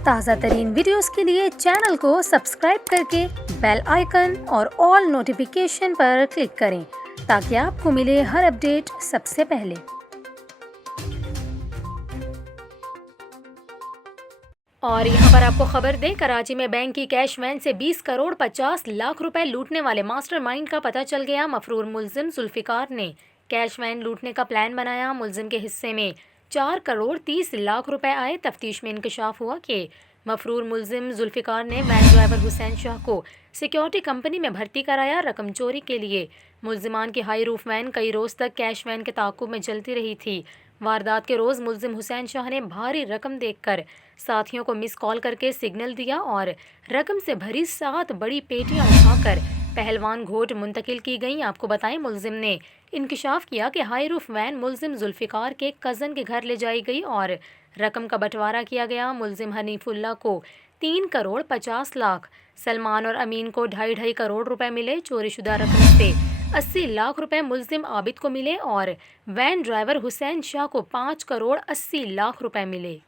ताज़ा तरीन वीडियोस के लिए चैनल को सब्सक्राइब करके बेल आइकन और ऑल नोटिफिकेशन पर क्लिक करें ताकि आपको मिले हर अपडेट सबसे पहले। और यहाँ पर आपको खबर दें, कराची में बैंक की कैश वैन से 20 करोड़ 50 लाख रुपए लूटने वाले मास्टरमाइंड का पता चल गया। मफरूर मुल्जिम जुल्फिकार ने कैश वैन लूटने का प्लान बनाया। मुल्जिम के हिस्से में 4 करोड़ 30 लाख रुपए आए। तफ्तीश में इंकशाफ हुआ कि मफरूर मुल्जिम जुल्फिकार ने वैन ड्राइवर हुसैन शाह को सिक्योरिटी कंपनी में भर्ती कराया रकम चोरी के लिए। मुल्जिमान की हाई रूफ वैन कई रोज़ तक कैश वैन के ताक़ुब में चलती रही थी। वारदात के रोज़ मुल्जिम हुसैन शाह ने भारी रकम देखकर साथियों को मिस कॉल करके सिग्नल दिया और रकम से भरी 7 बड़ी पेटियां उठाकर पहलवान घोट मुंतकिल की गईं। आपको बताएं, मुल्जिम ने इंकशाफ किया कि हाई रूफ वैन मुल्जिम जुल्फिकार के कज़न के घर ले जाई गई और रकम का बंटवारा किया गया। मुल्जिम हनीफुल्ला को 3 करोड़ 50 लाख, सलमान और अमीन को 2.5 करोड़ रुपए मिले। चोरीशुदा रकम से 80 लाख रुपए मुल्जिम आबिद को मिले और वैन ड्राइवर हुसैन शाह को 5 करोड़ 80 लाख रुपए मिले।